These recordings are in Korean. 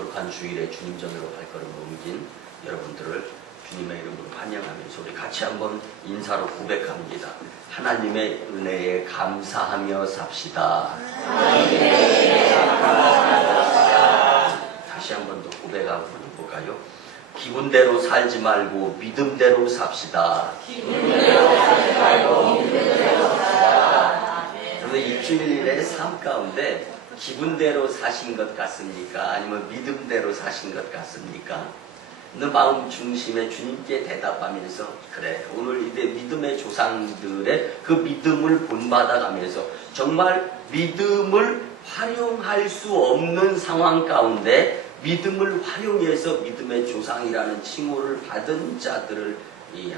거룩한 주일에 주님 전으로 발걸음 옮긴 여러분들을 주님의 이름으로 환영하면서 우리 같이 한번 인사로 고백합니다. 하나님의 은혜에 감사하며 삽시다. 다시 한번 더 고백하고 볼까요? 기분대로 살지 말고 믿음대로 삽시다. 여러분, 일주일의 삶 가운데 기분대로 사신 것 같습니까? 아니면 믿음대로 사신 것 같습니까? 너 마음 중심에 주님께 대답하면서 그래, 오늘 이때 믿음의 조상들의 그 믿음을 본받아가면서 정말 믿음을 활용할 수 없는 상황 가운데 믿음을 활용해서 믿음의 조상이라는 칭호를 받은 자들을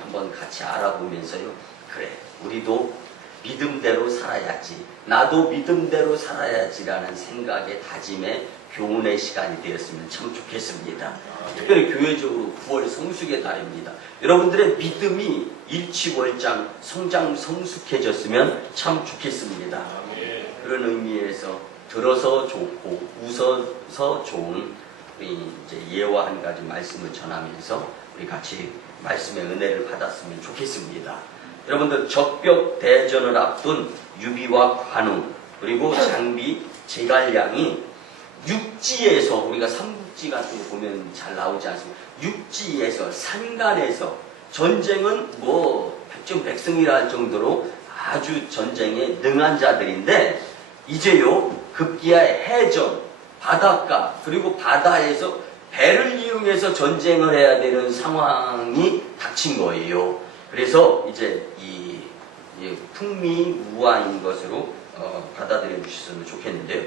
한번 같이 알아보면서요, 그래, 우리도 믿음대로 살아야지, 나도 믿음대로 살아야지라는 생각의 다짐에 교훈의 시간이 되었으면 참 좋겠습니다. 특별히 교회적으로 9월 성숙의 달입니다. 여러분들의 믿음이 일치월장 성장 성숙해졌으면 참 좋겠습니다. 그런 의미에서 들어서 좋고 웃어서 좋은 우리 이제 예와 한 가지 말씀을 전하면서 우리 같이 말씀의 은혜를 받았으면 좋겠습니다. 여러분들, 적벽 대전을 앞둔 유비와 관우 그리고 장비 제갈량이 육지에서, 우리가 삼국지 같은 거 보면 잘 나오지 않습니까? 육지에서, 산간에서 전쟁은 뭐 백전백승이라 할 정도로 아주 전쟁에 능한 자들인데, 이제요 급기야 해전, 바닷가 그리고 바다에서 배를 이용해서 전쟁을 해야 되는 상황이 닥친 거예요. 그래서 이제 이 풍미무화인 것으로 받아들여 주셨으면 좋겠는데요.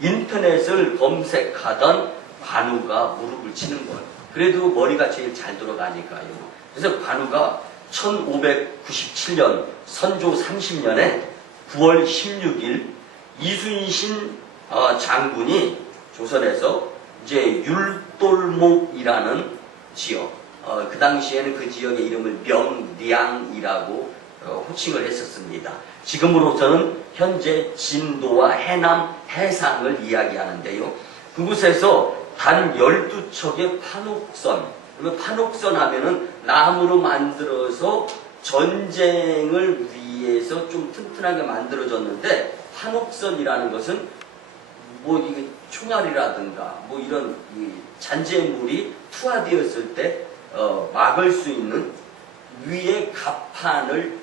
인터넷을 검색하던 관우가 무릎을 치는 거예요. 그래도 머리가 제일 잘 돌아가니까요. 그래서 관우가 1597년 선조 30년에 9월 16일 이순신 장군이 조선에서 이제 율돌목이라는 지역, 그 당시에는 그 지역의 이름을 명량이라고 호칭을 했었습니다. 지금으로서는 현재 진도와 해남 해상을 이야기하는데요. 그곳에서 단 12척의 판옥선, 판옥선 하면은 나무로 만들어서 전쟁을 위해서 좀 튼튼하게 만들어졌는데, 판옥선이라는 것은 뭐 이게 총알이라든가 뭐 이런 잔재물이 투하되었을 때 막을 수 있는 위에 갑판을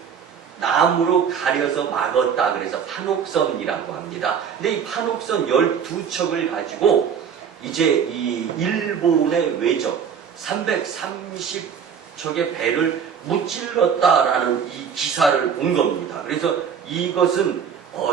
나무로 가려서 막았다. 그래서 판옥선이라고 합니다. 근데 이 판옥선 12척을 가지고 이제 이 일본의 외적 330척의 배를 무찔렀다라는 이 기사를 본 겁니다. 그래서 이것은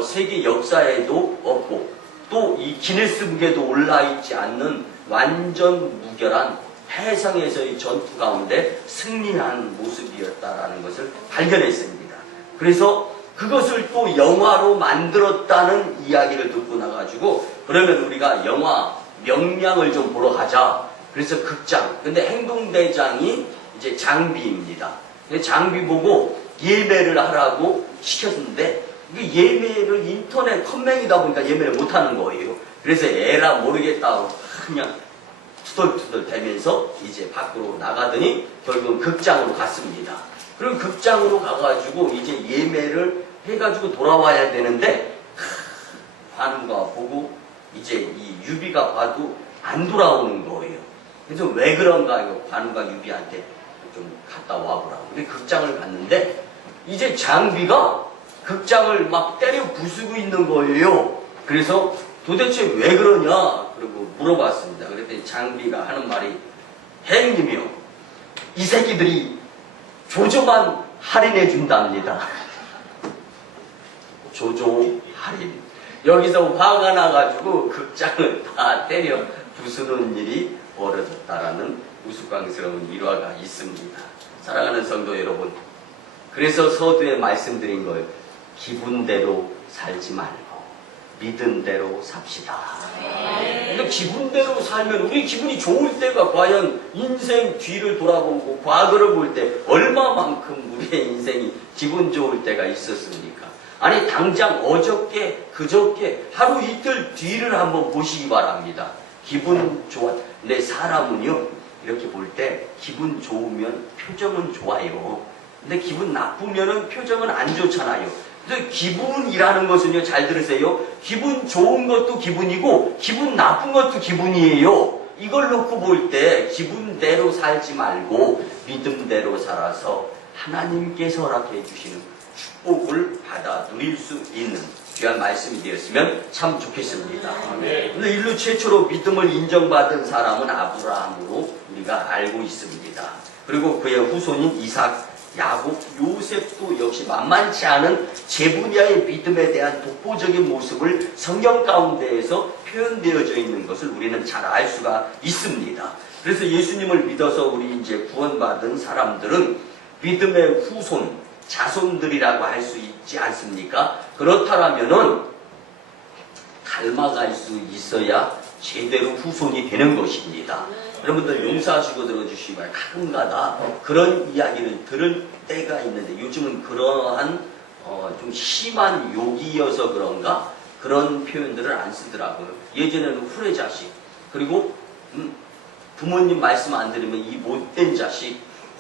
세계 역사에도 없고 또 이 기네스북에도 올라있지 않는 완전 무결한 해상에서의 전투 가운데 승리한 모습이었다라는 것을 발견했습니다. 그래서 그것을 또 영화로 만들었다는 이야기를 듣고 나가지고, 그러면 우리가 영화 명량을 좀 보러 가자. 그래서 극장. 근데 행동대장이 이제 장비입니다. 장비 보고 예매를 하라고 시켰는데, 예매를 인터넷 컴맹이다 보니까 예매를 못하는 거예요. 그래서 에라 모르겠다고 그냥 투덜투덜 대면서 이제 밖으로 나가더니 결국은 극장으로 갔습니다. 그리고 극장으로 가가지고 이제 예매를 해가지고 돌아와야 되는데, 관우가 보고 이제 이 유비가 봐도 안 돌아오는 거예요. 그래서 왜 그런가, 이거 관우가 유비한테 좀 갔다 와보라고. 근데 극장을 갔는데 이제 장비가 극장을 막 때려 부수고 있는 거예요. 그래서 도대체 왜 그러냐 그러고 물어봤습니다. 그랬더니 장비가 하는 말이, 행님이요, 이 새끼들이 조조만 할인해 준답니다. 조조 할인. 여기서 화가 나가지고 극장을 다 때려 부수는 일이 벌어졌다라는 우스꽝스러운 일화가 있습니다. 사랑하는 성도 여러분, 그래서 서두에 말씀드린 거예요. 기분대로 살지 말고 믿음대로 삽시다. 근데 기분대로 살면, 우리 기분이 좋을 때가 과연 인생 뒤를 돌아보고 과거를 볼 때 얼마만큼 우리의 인생이 기분 좋을 때가 있었습니까? 아니, 당장 어저께 그저께 하루 이틀 뒤를 한번 보시기 바랍니다. 기분 좋아. 근데 사람은요, 이렇게 볼 때 기분 좋으면 표정은 좋아요. 근데 기분 나쁘면은 표정은 안 좋잖아요. 근데 기분이라는 것은요, 잘 들으세요. 기분 좋은 것도 기분이고 기분 나쁜 것도 기분이에요. 이걸 놓고 볼 때 기분대로 살지 말고 믿음대로 살아서 하나님께서 허락해 주시는 축복을 받아 누릴 수 있는 귀한 말씀이 되었으면 참 좋겠습니다. 근데 인류 최초로 믿음을 인정받은 사람은 아브라함으로 우리가 알고 있습니다. 그리고 그의 후손인 이삭, 야곱, 요셉도 역시 만만치 않은 제 분야의 믿음에 대한 독보적인 모습을 성경 가운데에서 표현되어져 있는 것을 우리는 잘 알 수가 있습니다. 그래서 예수님을 믿어서 우리 이제 구원받은 사람들은 믿음의 후손, 자손들이라고 할 수 있지 않습니까? 그렇다면은 닮아갈 수 있어야 제대로 후손이 되는 것입니다. 여러분들 용서하시고 들어주시기 바랍니다. 가끔가다 그런 이야기를 들을 때가 있는데 요즘은 그러한 좀 심한 욕이어서 그런가 그런 표현들을 안 쓰더라고요. 예전에는 후레자식, 그리고 부모님 말씀 안 들으면 이 못된 자식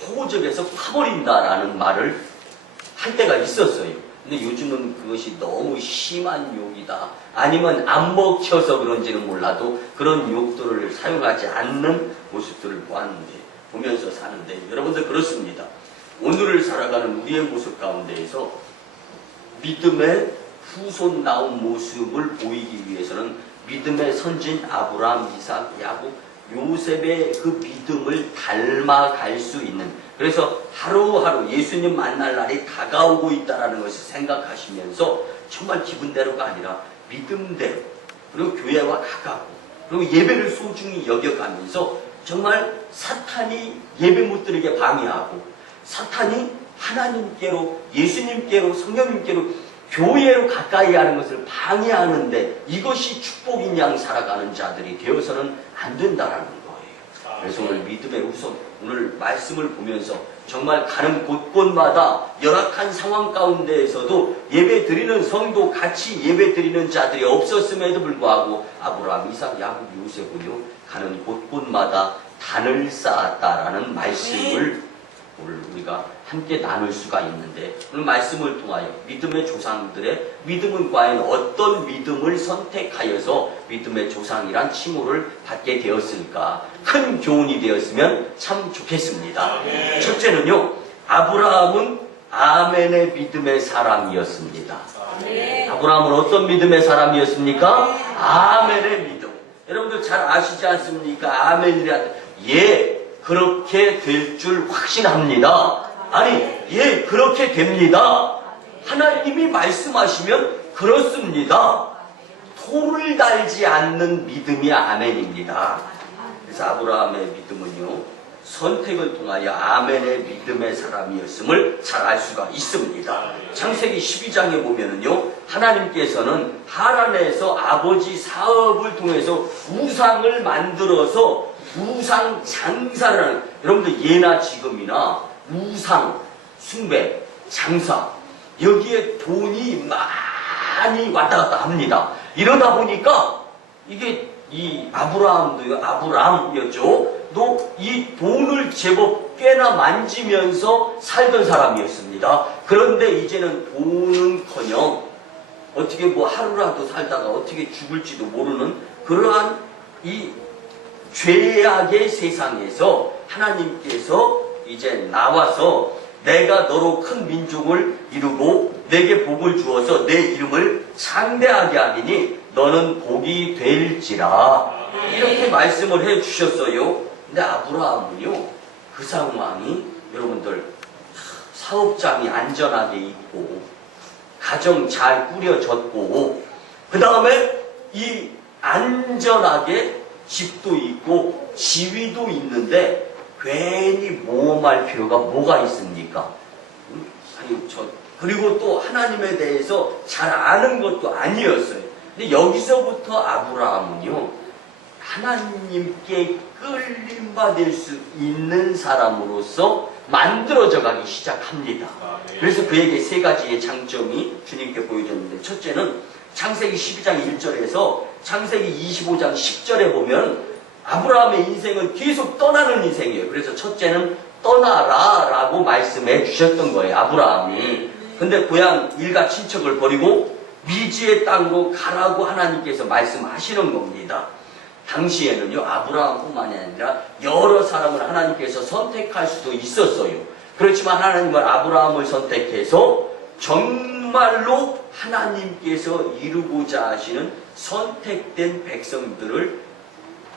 호적에서 파버린다라는 말을 할 때가 있었어요. 근데 요즘은 그것이 너무 심한 욕이다. 아니면 안 먹혀서 그런지는 몰라도 그런 욕들을 사용하지 않는 모습들을 보면서 사는데 여러분들 그렇습니다. 오늘을 살아가는 우리의 모습 가운데에서 믿음의 후손 나온 모습을 보이기 위해서는 믿음의 선진 아브라함, 이삭, 야곱, 요셉의 그 믿음을 닮아갈 수 있는, 그래서 하루하루 예수님 만날 날이 다가오고 있다는 것을 생각하시면서 정말 기분대로가 아니라 믿음대로, 그리고 교회와 가깝고, 그리고 예배를 소중히 여겨가면서 정말 사탄이 예배 못 드리게 방해하고 사탄이 하나님께로, 예수님께로, 성령님께로, 교회로 가까이 하는 것을 방해하는데 이것이 축복인 양 살아가는 자들이 되어서는 안 된다라는 거예요. 그래서 오늘 믿음의 후손, 오늘 말씀을 보면서 정말 가는 곳곳마다 열악한 상황 가운데에서도 예배 드리는 성도, 같이 예배 드리는 자들이 없었음에도 불구하고 아브라함, 이삭, 야곱, 요셉은요 가는 곳곳마다 단을 쌓았다라는 말씀을 오늘 우리가 함께 나눌 수가 있는데, 오늘 말씀을 통하여 믿음의 조상들의 믿음은 과연 어떤 믿음을 선택하여서 믿음의 조상이란 칭호를 받게 되었을까, 큰 교훈이 되었으면 참 좋겠습니다. 첫째는요, 아브라함은 아멘의 믿음의 사람이었습니다. 아브라함은 어떤 믿음의 사람이었습니까? 아멘의 믿음. 여러분들 잘 아시지 않습니까? 아멘이라, 예, 그렇게 될 줄 확신합니다. 아니, 예, 그렇게 됩니다. 하나님이 말씀하시면 그렇습니다. 토를 달지 않는 믿음이 아멘입니다. 그래서 아브라함의 믿음은요, 선택을 통하여 아멘의 믿음의 사람이었음을 잘 알 수가 있습니다. 창세기 12장에 보면은요, 하나님께서는 하란에서 아버지 사업을 통해서 우상을 만들어서 우상 장사를 하는, 여러분들 예나 지금이나 우상, 숭배, 장사, 여기에 돈이 많이 왔다 갔다 합니다. 이러다 보니까 이게 이 아브라함이었죠. 또 이 돈을 제법 꽤나 만지면서 살던 사람이었습니다. 그런데 이제는 돈은커녕 어떻게 뭐 하루라도 살다가 어떻게 죽을지도 모르는 그러한 이 죄악의 세상에서 하나님께서 이제 나와서 내가 너로 큰 민족을 이루고 내게 복을 주어서 내 이름을 창대하게 하리니 너는 복이 될지라, 이렇게 말씀을 해 주셨어요. 근데 아브라함은요, 그 상황이 여러분들 사업장이 안전하게 있고 가정 잘 꾸려졌고 그 다음에 이 안전하게 집도 있고 지위도 있는데 괜히 모험할 필요가 뭐가 있습니까? 그리고 또 하나님에 대해서 잘 아는 것도 아니었어요. 근데 여기서부터 아브라함은요, 하나님께 끌림받을 수 있는 사람으로서 만들어져 가기 시작합니다. 그래서 그에게 세 가지의 장점이 주님께 보여졌는데, 첫째는 창세기 12장 1절에서 창세기 25장 10절에 보면 아브라함의 인생은 계속 떠나는 인생이에요. 그래서 첫째는 떠나라 라고 말씀해 주셨던 거예요. 아브라함이. 근데 고향 일가 친척을 버리고 미지의 땅으로 가라고 하나님께서 말씀하시는 겁니다. 당시에는요, 아브라함뿐만이 아니라 여러 사람을 하나님께서 선택할 수도 있었어요. 그렇지만 하나님은 아브라함을 선택해서 정말로 하나님께서 이루고자 하시는 선택된 백성들을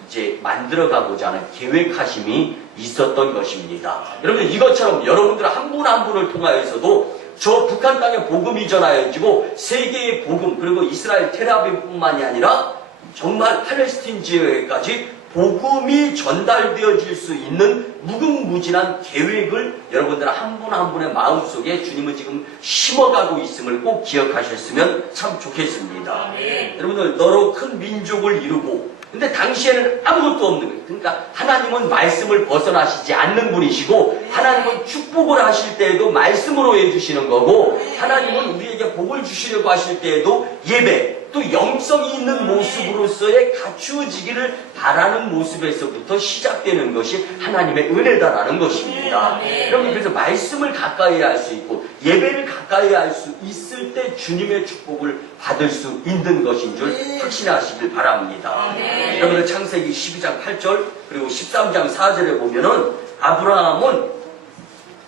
이제 만들어가고자 하는 계획하심이 있었던 것입니다. 여러분, 이것처럼 여러분들 한 분 한 분을 통하여서도 저 북한 땅에 복음이 전하여지고 세계의 복음, 그리고 이스라엘 텔아비브뿐만이 아니라 정말 팔레스틴 지역에까지 복음이 전달되어질 수 있는 무궁무진한 계획을 여러분들 한 분 한 분의 마음속에 주님은 지금 심어가고 있음을 꼭 기억하셨으면 참 좋겠습니다. 여러분들, 너로 큰 민족을 이루고, 근데 당시에는 아무것도 없는 거예요. 그러니까 하나님은 말씀을 벗어나시지 않는 분이시고, 하나님은 축복을 하실 때에도 말씀으로 해주시는 거고, 하나님은 우리에게 복을 주시려고 하실 때에도 예배, 또 영성이 있는 모습으로서의 갖추어지기를 바라는 모습에서부터 시작되는 것이 하나님의 은혜다라는 것입니다. 여러분, 그래서 말씀을 가까이 할 수 있고 예배를 가까이 할 수 있을 때 주님의 축복을 받을 수 있는 것인 줄 확신하시길 바랍니다. 여러분들, 창세기 12장 8절 그리고 13장 4절에 보면은 아브라함은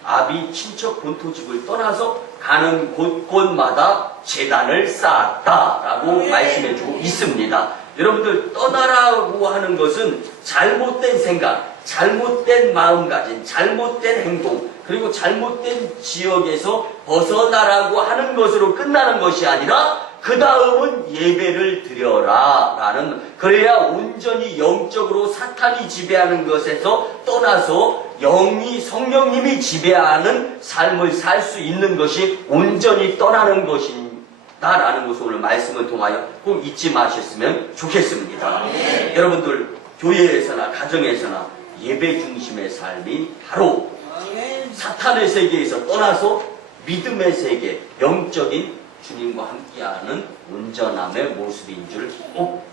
아비 친척 본토집을 떠나서 가는 곳곳마다 제단을 쌓았다라고 말씀해주고 있습니다. 여러분들, 떠나라고 하는 것은 잘못된 생각, 잘못된 마음가짐, 잘못된 행동, 그리고 잘못된 지역에서 벗어나라고 하는 것으로 끝나는 것이 아니라 그 다음은 예배를 드려라 라는, 그래야 온전히 영적으로 사탄이 지배하는 것에서 떠나서 영이, 성령님이 지배하는 삶을 살 수 있는 것이 온전히 떠나는 것이다 라는 것을 오늘 말씀을 통하여 꼭 잊지 마셨으면 좋겠습니다. 여러분들, 교회에서나 가정에서나 예배 중심의 삶이 바로 사탄의 세계에서 떠나서 믿음의 세계, 영적인 주님과 함께하는 온전함의 모습인 줄 꼭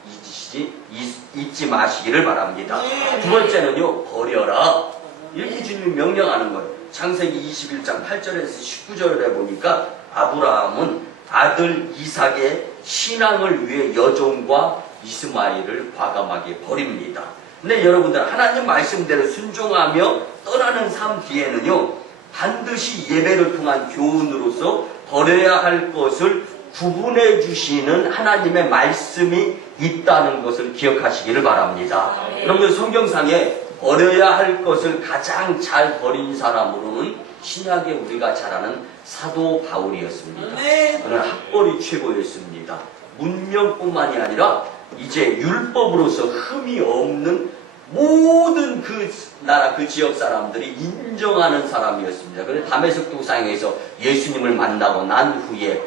잊지 마시기를 바랍니다. 두 번째는요, 버려라. 이렇게 주님이 명령하는 거예요. 창세기 21장 8절에서 19절에 보니까 아브라함은 아들 이삭의 신앙을 위해 여종과 이스마엘을 과감하게 버립니다. 근데 여러분들, 하나님 말씀대로 순종하며 떠나는 삶 뒤에는요, 반드시 예배를 통한 교훈으로서 버려야 할 것을 구분해 주시는 하나님의 말씀이 있다는 것을 기억하시기를 바랍니다. 여러분들, 성경상에 버려야 할 것을 가장 잘 버린 사람으로는 신약에 우리가 잘 아는 사도 바울이었습니다. 그는 학벌이 최고였습니다. 문명뿐만이 아니라 이제 율법으로서 흠이 없는 모든 그 나라, 그 지역 사람들이 인정하는 사람이었습니다. 그래서 다메섹 도상에서 예수님을 만나고 난 후에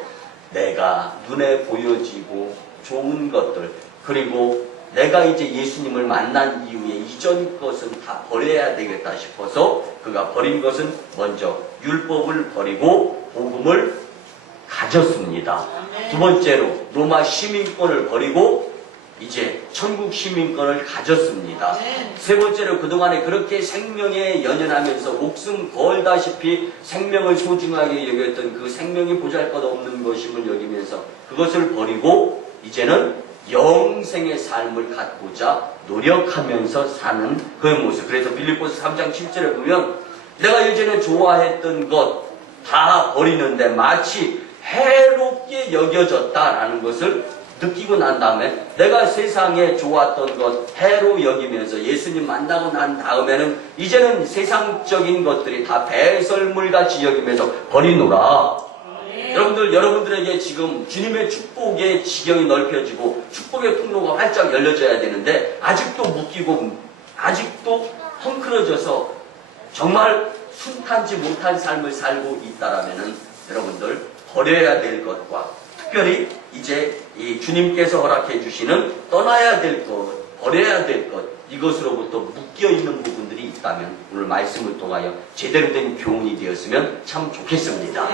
내가 눈에 보여지고 좋은 것들, 그리고 내가 이제 예수님을 만난 이후에 이전 것은 다 버려야 되겠다 싶어서 그가 버린 것은 먼저 율법을 버리고 복음을 가졌습니다. 두 번째로 로마 시민권을 버리고 이제 천국 시민권을 가졌습니다. 세 번째로 그동안에 그렇게 생명에 연연하면서 목숨 걸다시피 생명을 소중하게 여겼던 그 생명이 보잘것없는 것임을 여기면서 그것을 버리고 이제는 영생의 삶을 갖고자 노력하면서 사는 그의 모습. 그래서 빌립보서 3장 7절에 보면 내가 예전에 좋아했던 것 다 버리는데 마치 해롭게 여겨졌다라는 것을 느끼고 난 다음에 내가 세상에 좋았던 것 해로 여기면서 예수님 만나고 난 다음에는 이제는 세상적인 것들이 다 배설물같이 여기면서 버리노라. 여러분들, 여러분들에게 지금 주님의 축복의 지경이 넓혀지고 축복의 통로가 활짝 열려져야 되는데 아직도 묶이고 아직도 헝클어져서 정말 순탄지 못한 삶을 살고 있다라면은 여러분들 버려야 될 것과 특별히 이제 이 주님께서 허락해 주시는 떠나야 될 것, 버려야 될 것, 이것으로부터 묶여있는 부분들이 있다면 오늘 말씀을 통하여 제대로 된 교훈이 되었으면 참 좋겠습니다.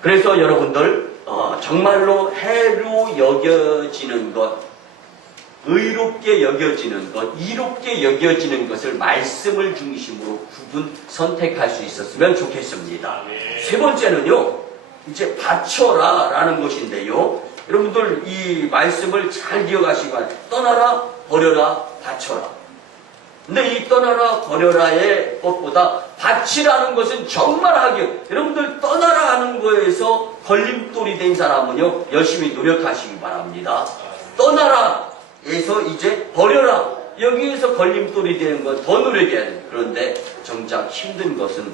그래서 여러분들, 정말로 해로 여겨지는 것, 의롭게 여겨지는 것, 이롭게 여겨지는 것을 말씀을 중심으로 선택할 수 있었으면 좋겠습니다. 세 번째는요, 이제 바쳐라 라는 것인데요. 여러분들 이 말씀을 잘 기억하시기 바랍니다. 떠나라, 버려라, 바쳐라. 근데 이 떠나라, 버려라의 것보다 바치라는 것은 정말 여러분들 떠나라 하는 거에서 걸림돌이 된 사람은요, 열심히 노력하시기 바랍니다. 떠나라에서 이제 버려라. 여기에서 걸림돌이 되는 건 더 노력해야 돼요. 그런데 정작 힘든 것은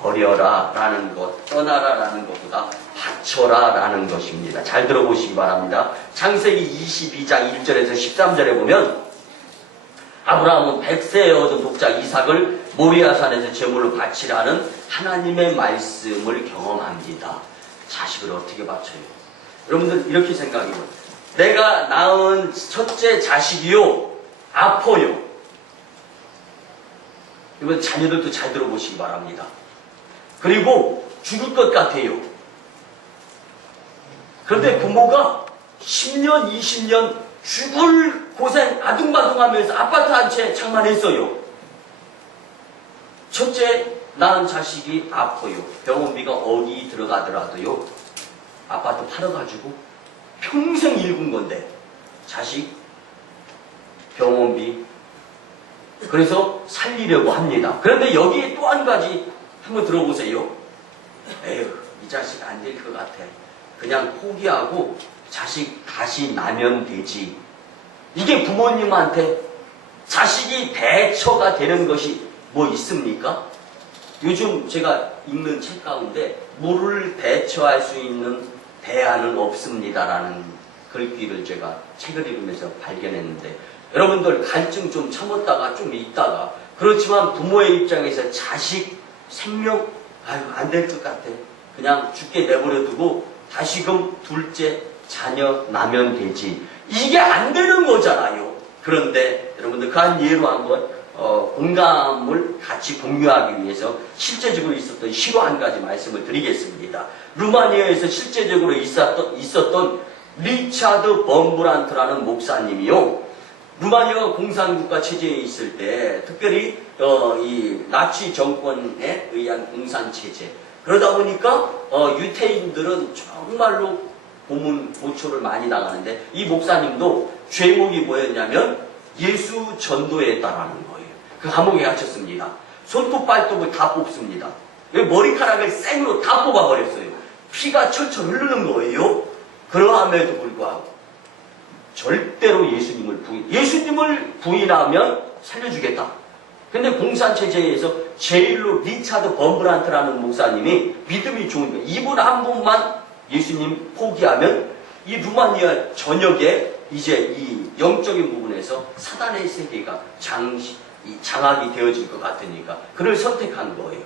버려라 라는 것, 떠나라 라는 것보다 바쳐라 라는 것입니다. 잘 들어보시기 바랍니다. 창세기 22장 1절에서 13절에 보면 아브라함은 100세에 얻은 독자 이삭을 모리아산에서 제물로 바치라는 하나님의 말씀을 경험합니다. 자식을 어떻게 바쳐요? 여러분들 이렇게 생각해요. 내가 낳은 첫째 자식이요, 아파요. 이번 자녀들도 잘 들어보시기 바랍니다. 그리고 죽을 것 같아요. 그런데 부모가 10년, 20년 죽을 고생 아둥바둥하면서 아파트 한 채 장만했어요. 첫째 낳은 자식이 아파요. 병원비가 어디 들어가더라도요, 아파트 팔아가지고 평생 일군 건데 자식 병원비, 그래서 살리려고 합니다. 그런데 여기에 또 한 가지 한번 들어보세요. 에휴, 이 자식 안 될 것 같아. 그냥 포기하고 자식 다시 나면 되지. 이게 부모님한테 자식이 대처가 되는 것이 뭐 있습니까? 요즘 제가 읽는 책 가운데 물을 대처할 수 있는 대안은 없습니다라는 글귀를 제가 책을 읽으면서 발견했는데, 여러분들 갈증 좀 참았다가 좀 있다가, 그렇지만 부모의 입장에서 자식 생명 안 될 것 같아. 그냥 죽게 내버려두고 다시금 둘째 자녀 나면 되지. 이게 안 되는 거잖아요. 그런데 여러분들 그 한 예로 한번 공감을 같이 공유하기 위해서 실제적으로 있었던 실화 한 가지 말씀을 드리겠습니다. 루마니아에서 실제적으로 있었던 리차드 범브란트라는 목사님이요, 루마니아가 공산국가 체제에 있을 때, 특별히 이 나치 정권에 의한 공산 체제, 그러다 보니까 유태인들은 정말로 고문 고초를 많이 당하는데, 이 목사님도 죄목이 뭐였냐면 예수 전도했다라는 거예요. 그 감옥에 갇혔습니다. 손톱 발톱을 다 뽑습니다. 머리카락을 생으로 다 뽑아버렸어요. 피가 철철 흐르는 거예요. 그러함에도 불구하고 절대로 예수님을 부인하면 살려주겠다. 근데 공산체제에서 제일로 리차드 범브란트라는 목사님이 믿음이 좋은 거예요. 이분 한 분만 예수님 포기하면 이 루마니아 전역에 이제 이 영적인 부분에서 사단의 세계가 장악이 되어질 것 같으니까 그를 선택한 거예요.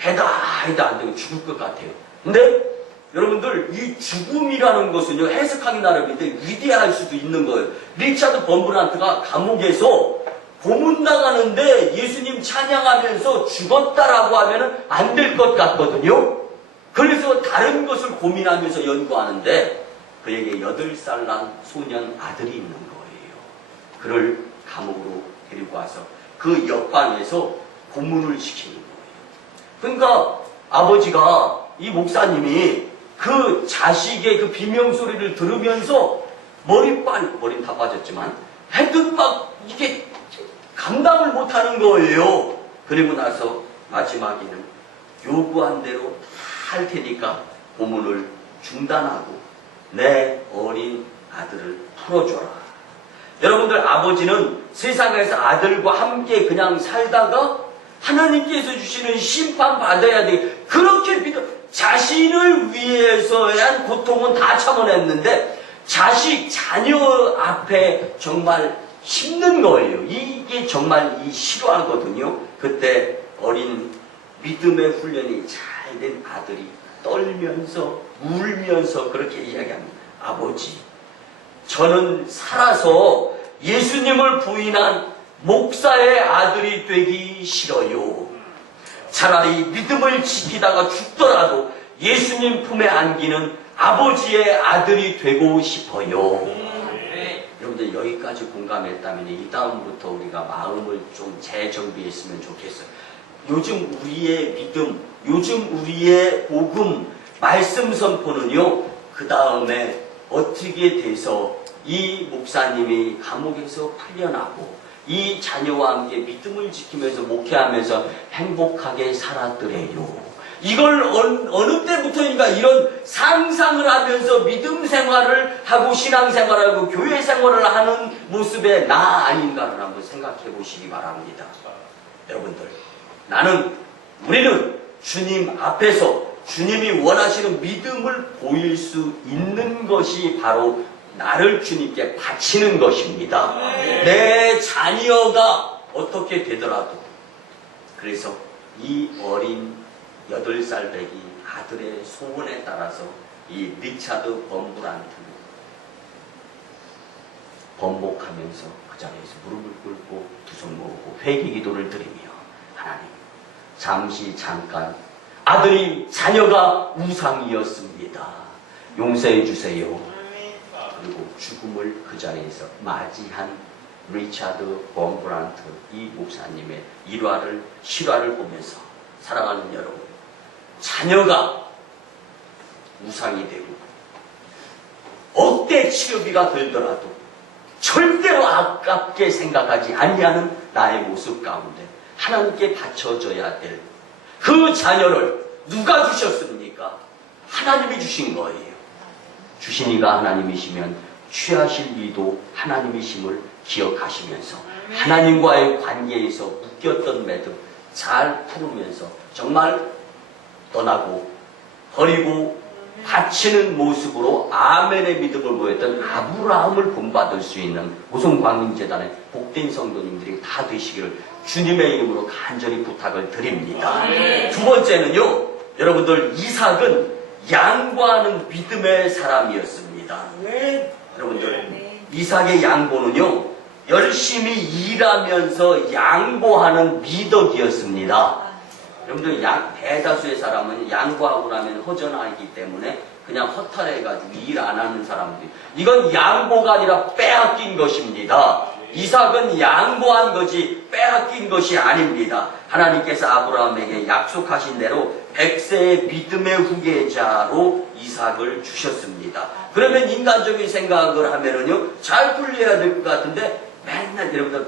해다 안 되면 죽을 것 같아요. 근데 여러분들 이 죽음이라는 것은요, 해석하기 나름인데 위대할 수도 있는 거예요. 리차드 범브란트가 감옥에서 고문당하는데 예수님 찬양하면서 죽었다라고 하면 안 될 것 같거든요. 그래서 다른 것을 고민하면서 연구하는데 그에게 8살 난 소년 아들이 있는 거예요. 그를 감옥으로 데리고 와서 그 옆방에서 고문을 시키는 거예요. 그러니까 아버지가, 이 목사님이 그 자식의 그 비명소리를 들으면서 머리는 다 빠졌지만 하여튼 막 이게 감당을 못하는 거예요. 그리고 나서 마지막에는 요구한 대로 할 테니까 고문을 중단하고 내 어린 아들을 풀어줘라. 여러분들, 아버지는 세상에서 아들과 함께 그냥 살다가 하나님께서 주시는 심판 받아야 돼. 그렇게 믿어. 자신을 위해서에 한 고통은 다 참아냈는데 자녀 앞에 정말 힘든 거예요. 이게 정말 이 실화거든요. 그때 어린 믿음의 훈련이 잘 된 아들이 떨면서 울면서 그렇게 이야기합니다. 아버지, 저는 살아서 예수님을 부인한 목사의 아들이 되기 싫어요. 차라리 믿음을 지키다가 죽더라도 예수님 품에 안기는 아버지의 아들이 되고 싶어요. 여러분들 여기까지 공감했다면 이 다음부터 우리가 마음을 좀 재정비했으면 좋겠어요. 요즘 우리의 믿음, 요즘 우리의 복음, 말씀 선포는요, 그 다음에 어떻게 돼서 이 목사님이 감옥에서 풀려나고 이 자녀와 함께 믿음을 지키면서 목회하면서 행복하게 살았더래요. 이걸 어느 때부터인가 이런 상상을 하면서 믿음 생활을 하고 신앙 생활을 하고 교회 생활을 하는 모습의 나 아닌가를 한번 생각해 보시기 바랍니다. 여러분들, 우리는 주님 앞에서 주님이 원하시는 믿음을 보일 수 있는 것이 바로 나를 주님께 바치는 것입니다. 내 자녀가 어떻게 되더라도. 그래서 이 어린 8살 배기 아들의 소원에 따라서 이 리차드 범브란트는 번복하면서 그 자리에서 무릎을 꿇고 두 손 모으고 회개 기도를 드리며, 하나님, 잠깐 아들이 자녀가 우상이었습니다. 용서해 주세요. 그리고 죽음을 그 자리에서 맞이한 리차드 범브란트 이 목사님의 실화를 보면서 사랑하는 여러분, 자녀가 우상이 되고 억대 치료비가 들더라도 절대로 아깝게 생각하지 아니하는 나의 모습 가운데 하나님께 바쳐져야 될 그 자녀를 누가 주셨습니까? 하나님이 주신 거예요. 주신 이가 하나님이시면 취하실 이도 하나님이심을 기억하시면서 하나님과의 관계에서 묶였던 매듭 잘 풀으면서 정말 떠나고 버리고 바치는 모습으로 아멘의 믿음을 보였던 아브라함을 본받을 수 있는 우성광림재단의 복된 성도님들이 다 되시기를 주님의 이름으로 간절히 부탁을 드립니다. 두 번째는요, 여러분들, 이삭은 양보하는 믿음의 사람이었습니다. 여러분들, 이삭의 양보는요, 열심히 일하면서 양보하는 미덕이었습니다. 여러분들, 대다수의 사람은 양보하고 나면 허전하기 때문에 그냥 허탈해가지고 일 안 하는 사람들이, 이건 양보가 아니라 빼앗긴 것입니다. 이삭은 양보한 거지 빼앗긴 것이 아닙니다. 하나님께서 아브라함에게 약속하신 대로 100세의 믿음의 후계자로 이삭을 주셨습니다. 그러면 인간적인 생각을 하면은요, 잘 풀려야 될 것 같은데 맨날 여러분들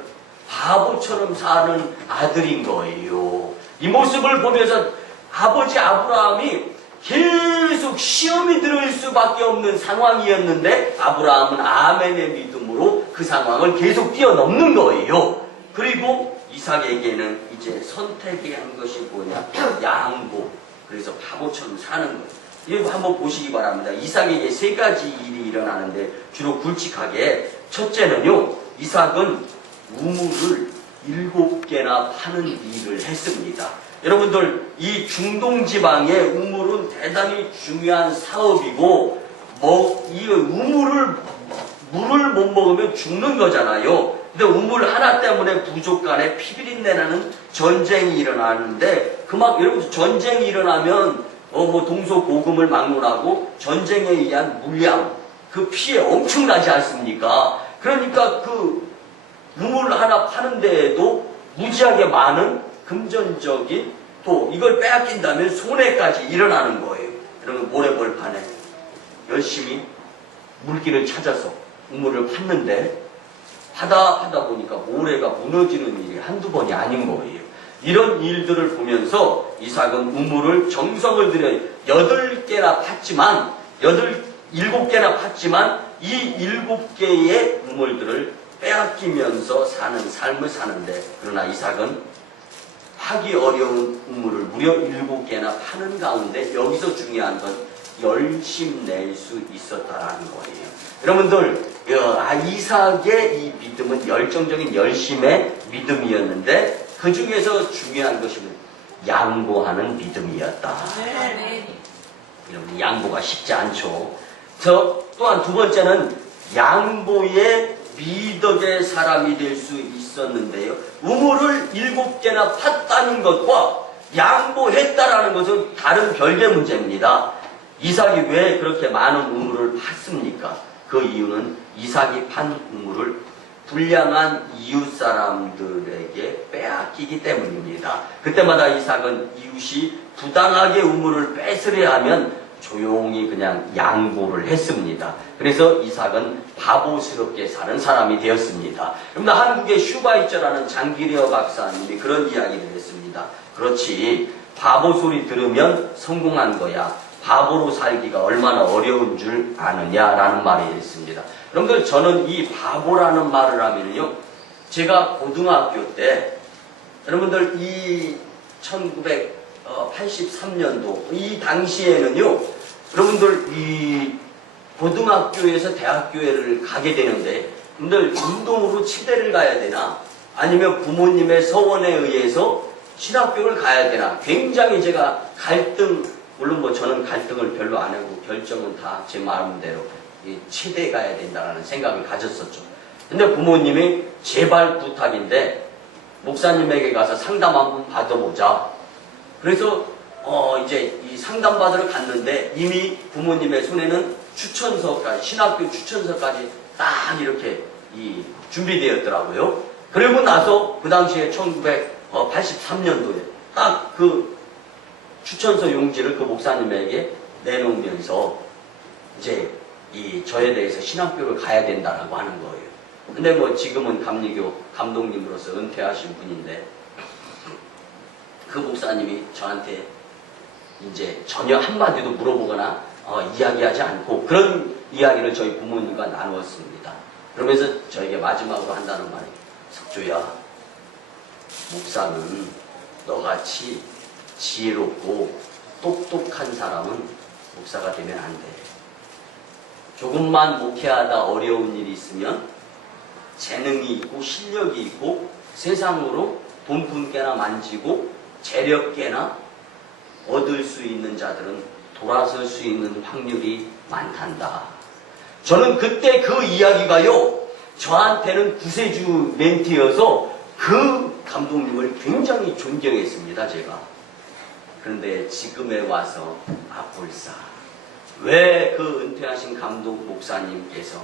바보처럼 사는 아들인 거예요. 이 모습을 보면서 아버지 아브라함이 계속 시험이 들을 수밖에 없는 상황이었는데 아브라함은 아멘의 믿음으로 그 상황을 계속 뛰어넘는 거예요. 그리고 이삭에게는 이제 선택이 한 것이 뭐냐? 양보. 그래서 바보처럼 사는 거예요. 이거 한번 보시기 바랍니다. 이삭에게 3가지 일이 일어나는데 주로 굵직하게, 첫째는요, 이삭은 우물을 7개나 파는 일을 했습니다. 여러분들, 이 중동 지방의 우물은 대단히 중요한 사업이고, 이 물을 못 먹으면 죽는 거잖아요. 근데 우물 하나 때문에 부족 간에 피비린내 나는 전쟁이 일어나는데, 여러분, 전쟁이 일어나면 동서고금을 막론하고 전쟁에 의한 물량, 그 피해 엄청나지 않습니까? 그러니까 그 우물 하나 파는 데에도 무지하게 많은 금전적인, 또 이걸 빼앗긴다면 손해까지 일어나는 거예요. 여러분, 모래벌판에 열심히 물길을 찾아서 우물을 팠는데 하다 보니까 모래가 무너지는 일이 한두 번이 아닌 거예요. 이런 일들을 보면서 이삭은 우물을 정성을 들여 7개나 팠지만, 7개나 팠지만 이 7개의 우물들을 빼앗기면서 사는 삶을 사는데, 그러나 이삭은 하기 어려운 우물을 무려 7개나 파는 가운데 여기서 중요한 건 열심낼 수 있었다라는 거예요. 여러분들, 이삭의 이 믿음은 열정적인 열심의 믿음이었는데 그 중에서 중요한 것이 양보하는 믿음이었다. 여러분, 양보가 쉽지 않죠. 또한 두 번째는 양보의 미덕의 사람이 될 수 있었는데요. 우물을 7개나 팠다는 것과 양보했다라는 것은 다른 별개 문제입니다. 이삭이 왜 그렇게 많은 우물을 팠습니까? 그 이유는 이삭이 판 우물을 불량한 이웃 사람들에게 빼앗기기 때문입니다. 그때마다 이삭은 이웃이 부당하게 우물을 뺏으려 하면 조용히 그냥 양보를 했습니다. 그래서 이삭은 바보스럽게 사는 사람이 되었습니다. 그런데 한국의 슈바이처라는 장기리어 박사님이 그런 이야기를 했습니다. 그렇지, 바보 소리 들으면 성공한 거야. 바보로 살기가 얼마나 어려운 줄 아느냐라는 말이 있습니다. 여러분들, 저는 이 바보라는 말을 하면요, 제가 고등학교 때, 여러분들 이 1983년도 이 당시에는요, 여러분들 이 고등학교에서 대학교를 가게 되는데, 여러분들 운동으로 치대를 가야 되나, 아니면 부모님의 서원에 의해서 신학교를 가야 되나, 굉장히 제가 물론 뭐 저는 갈등을 별로 안 하고 결정은 다 제 마음대로 치대 가야 된다는 생각을 가졌었죠. 근데 부모님이 제발 부탁인데 목사님에게 가서 상담 한번 받아보자. 그래서 이제 이 상담 받으러 갔는데 이미 부모님의 손에는 추천서까지, 신학교 추천서까지 딱 이렇게 준비되었더라고요. 그리고 나서 그 당시에 1983년도에 딱 그 추천서 용지를 그 목사님에게 내놓으면서 이제 저에 대해서 신학교를 가야 된다라고 하는 거예요. 근데 뭐 지금은 감리교 감독님으로서 은퇴하신 분인데, 그 목사님이 저한테 이제 전혀 한마디도 물어보거나 이야기하지 않고 그런 이야기를 저희 부모님과 나누었습니다. 그러면서 저에게 마지막으로 한다는 말이, 석조야, 목사는 너같이 지혜롭고 똑똑한 사람은 목사가 되면 안 돼. 조금만 목회하다 어려운 일이 있으면 재능이 있고 실력이 있고 세상으로 돈 푼개나 만지고 재력개나 얻을 수 있는 자들은 돌아설 수 있는 확률이 많단다. 저는 그때 그 이야기가요, 저한테는 구세주 멘트여서 그 감독님을 굉장히 존경했습니다, 제가. 그런데 지금에 와서 아뿔싸, 왜 그 은퇴하신 감독 목사님께서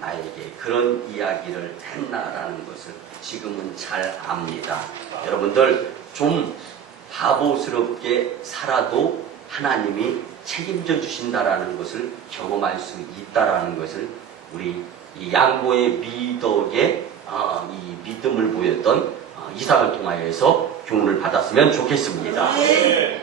나에게 그런 이야기를 했나라는 것을 지금은 잘 압니다. 여러분들, 좀 바보스럽게 살아도 하나님이 책임져 주신다라는 것을 경험할 수 있다라는 것을 우리 이 양보의 미덕의 이 믿음을 보였던 이삭을 통하여서 교훈을 받았으면 좋겠습니다.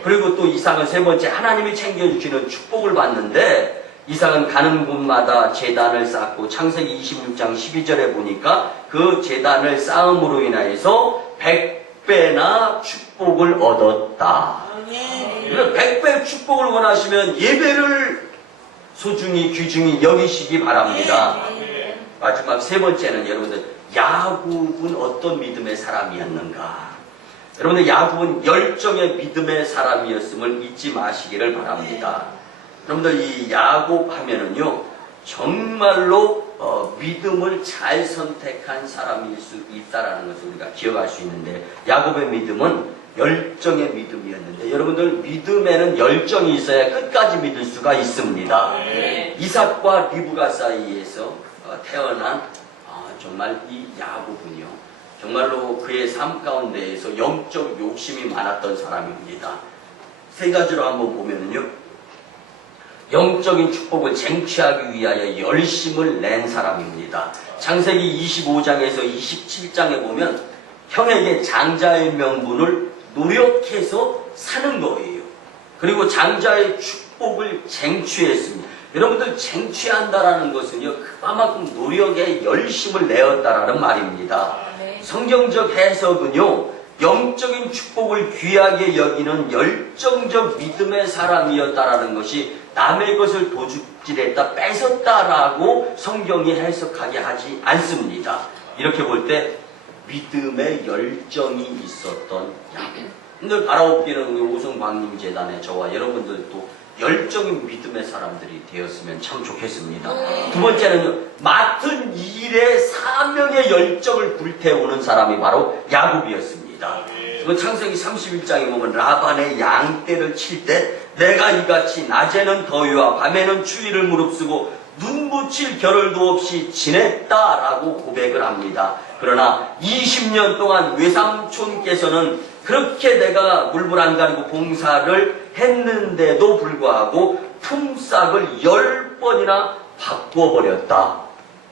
그리고 또 이삭은 세 번째, 하나님이 챙겨주시는 축복을 받는데, 이삭은 가는 곳마다 제단을 쌓고 창세기 26장 12절에 보니까 그 제단을 쌓음으로 인하여서 100배나 축복을 얻었다. 100배 축복을 원하시면 예배를 소중히 귀중히 여기시기 바랍니다. 마지막 세 번째는, 여러분들, 야곱은 어떤 믿음의 사람이었는가? 여러분들, 야곱은 열정의 믿음의 사람이었음을 잊지 마시기를 바랍니다. 여러분들, 이 야곱 하면은요, 정말로 믿음을 잘 선택한 사람일 수 있다라는 것을 우리가 기억할 수 있는데, 야곱의 믿음은 열정의 믿음이었는데, 여러분들, 믿음에는 열정이 있어야 끝까지 믿을 수가 있습니다. 이삭과 리브가 사이에서 태어난 정말 이 야곱은요, 정말로 그의 삶 가운데에서 영적 욕심이 많았던 사람입니다. 세 가지로 한번 보면은요, 영적인 축복을 쟁취하기 위하여 열심을 낸 사람입니다. 창세기 25장에서 27장에 보면 형에게 장자의 명분을 노력해서 사는 거예요. 그리고 장자의 축복을 쟁취했습니다. 여러분들, 쟁취한다라는 것은요, 그만큼 노력에 열심을 내었다라는 말입니다. 성경적 해석은요, 영적인 축복을 귀하게 여기는 열정적 믿음의 사람이었다라는 것이 남의 것을 도둑질했다, 뺏었다라고 성경이 해석하게 하지 않습니다. 이렇게 볼 때 믿음의 열정이 있었던 야곱. 오늘 바라옵기는 우리 오성광림재단의 저와 여러분들도 열정인 믿음의 사람들이 되었으면 참 좋겠습니다. 두 번째는요, 맡은 일의 사명의 열정을 불태우는 사람이 바로 야곱이었습니다. 그 창세기 31장에 보면 라반의 양떼를 칠 때 내가 이같이 낮에는 더위와 밤에는 추위를 무릅쓰고 눈붙일 겨를도 없이 지냈다라고 고백을 합니다. 그러나 20년 동안 외삼촌께서는 그렇게 내가 물불 안 가리고 봉사를 했는데도 불구하고 품삯을 10번이나 바꿔버렸다.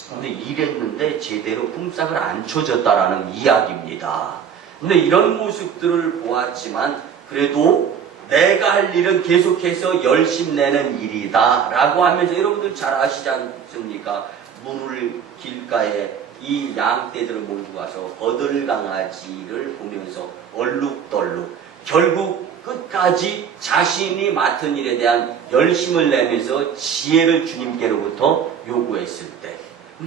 근데 이랬는데 제대로 품삯을 안 쳐줬다라는 이야기입니다. 근데 이런 모습들을 보았지만 그래도 내가 할 일은 계속해서 열심내는 일이다 라고 하면서 여러분들 잘 아시지 않습니까? 물을 길가에 이 양떼들을 몰고 가서 버들강아지를 보면서 얼룩덜룩 결국 끝까지 자신이 맡은 일에 대한 열심을 내면서 지혜를 주님께로부터 요구했을 때,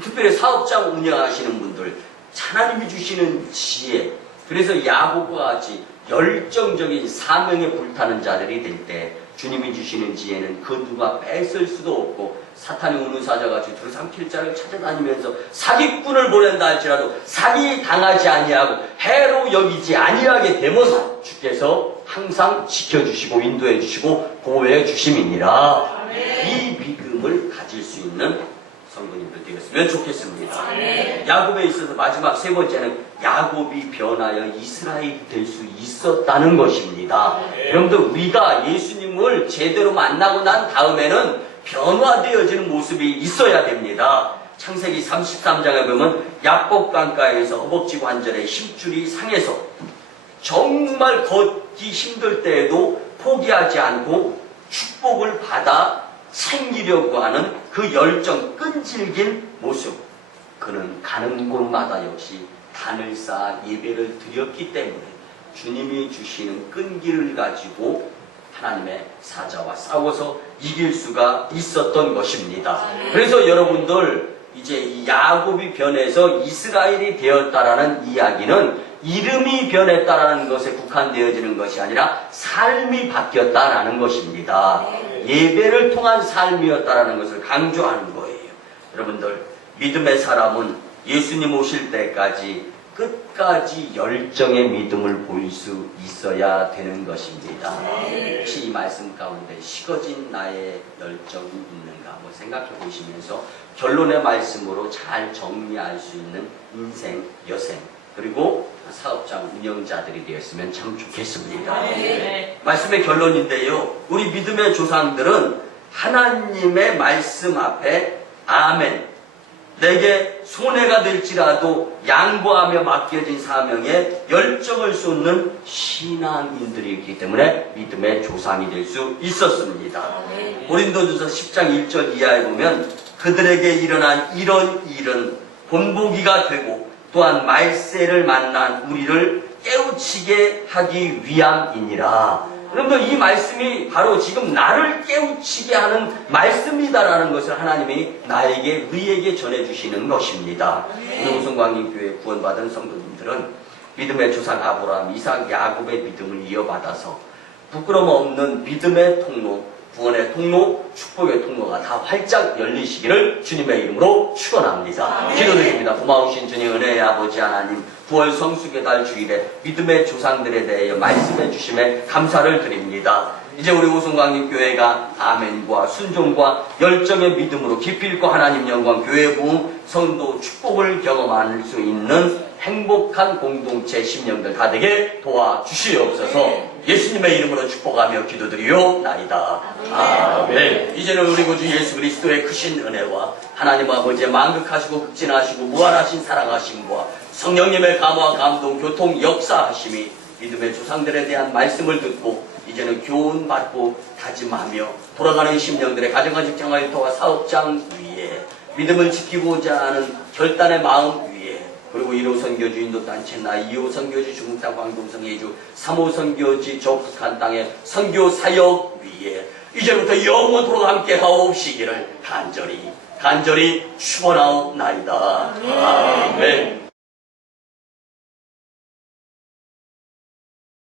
특별히 사업장 운영하시는 분들 하나님이 주시는 지혜, 그래서 야곱과 같이 열정적인 사명에 불타는 자들이 될 때 주님이 주시는 지혜는 그 누가 뺏을 수도 없고, 사탄이 오는 사자같이 들삼킬 자를 찾아다니면서 사기꾼을 보낸다 할지라도 사기 당하지 아니하고 해로 여기지 아니하게 되면 주께서 항상 지켜주시고 인도해 주시고 보호해 주심이니라. 이 믿음을 가질 수 있는 성도님들 되었으면 좋겠습니다. 야곱에 있어서 마지막 세 번째는 야곱이 변하여 이스라엘이 될 수 있었다는 것입니다. 여러분들, 우리가 예수님을 제대로 만나고 난 다음에는 변화되어지는 모습이 있어야 됩니다. 창세기 33장에 보면 야곱 강가에서 허벅지 관절에 힘줄이 상해서 정말 걷기 힘들 때에도 포기하지 않고 축복을 받아 챙기려고 하는 그 열정, 끈질긴 모습. 그는 가는 곳마다 역시 단을 쌓아 예배를 드렸기 때문에 주님이 주시는 끈기를 가지고 하나님의 사자와 싸워서 이길 수가 있었던 것입니다. 그래서 여러분들, 이제 이 야곱이 변해서 이스라엘이 되었다라는 이야기는 이름이 변했다라는 것에 국한되어지는 것이 아니라 삶이 바뀌었다라는 것입니다. 예배를 통한 삶이었다라는 것을 강조하는 거예요. 여러분들, 믿음의 사람은 예수님 오실 때까지 끝까지 열정의 믿음을 보일 수 있어야 되는 것입니다. 혹시 이 말씀 가운데 식어진 나의 열정이 있는가 한번 생각해 보시면서 결론의 말씀으로 잘 정리할 수 있는 인생, 여생, 그리고 사업장 운영자들이 되었으면 참 좋겠습니다. 말씀의 결론인데요, 우리 믿음의 조상들은 하나님의 말씀 앞에 아멘, 내게 손해가 될지라도 양보하며 맡겨진 사명에 열정을 쏟는 신앙인들이기 때문에 믿음의 조상이 될 수 있었습니다. 고린도전서 10장 1절 이하에 보면 그들에게 일어난 이런 일은 본보기가 되고 또한 말세를 만난 우리를 깨우치게 하기 위함이니라. 여러분들, 이 말씀이 바로 지금 나를 깨우치게 하는 말씀이다라는 것을 하나님이 나에게, 우리에게 전해주시는 것입니다. 우리 우성광림교회 구원받은 성도님들은 믿음의 조상 아브라함, 이삭, 야곱의 믿음을 이어받아서 부끄럼 없는 믿음의 통로, 구원의 통로, 축복의 통로가 다 활짝 열리시기를 주님의 이름으로 축원합니다. 기도드립니다. 고마우신 주님, 은혜의 아버지 하나님, 9월 성수교달 주일에 믿음의 조상들에 대해 말씀해 주심에 감사를 드립니다. 이제 우리 우성광림교회가 아멘과 순종과 열정의 믿음으로 깊이 읽고 하나님 영광, 교회 부흥, 성도 축복을 경험할 수 있는 행복한 공동체 심령들 다 되게 도와주시옵소서. 예수님의 이름으로 축복하며 기도드리오나이다. 아멘. 이제는 우리 구주 예수 그리스도의 크신 은혜와 하나님 아버지의 만극하시고 극진하시고 무한하신 사랑하심과 성령님의 감화 감동 교통 역사하심이 믿음의 조상들에 대한 말씀을 듣고 이제는 교훈받고 다짐하며 돌아가는 심령들의 가정과 직장과 일터와 사업장 위에 믿음을 지키고자 하는 결단의 마음 위에, 그리고 1호 선교주 인도단체 나 2호 선교주 중국 땅 광동성 예주 3호 선교지 저 북한 땅의 선교 사역 위에 이제부터 영원토록 함께 하옵시기를 간절히 축원하옵나이다. 아멘.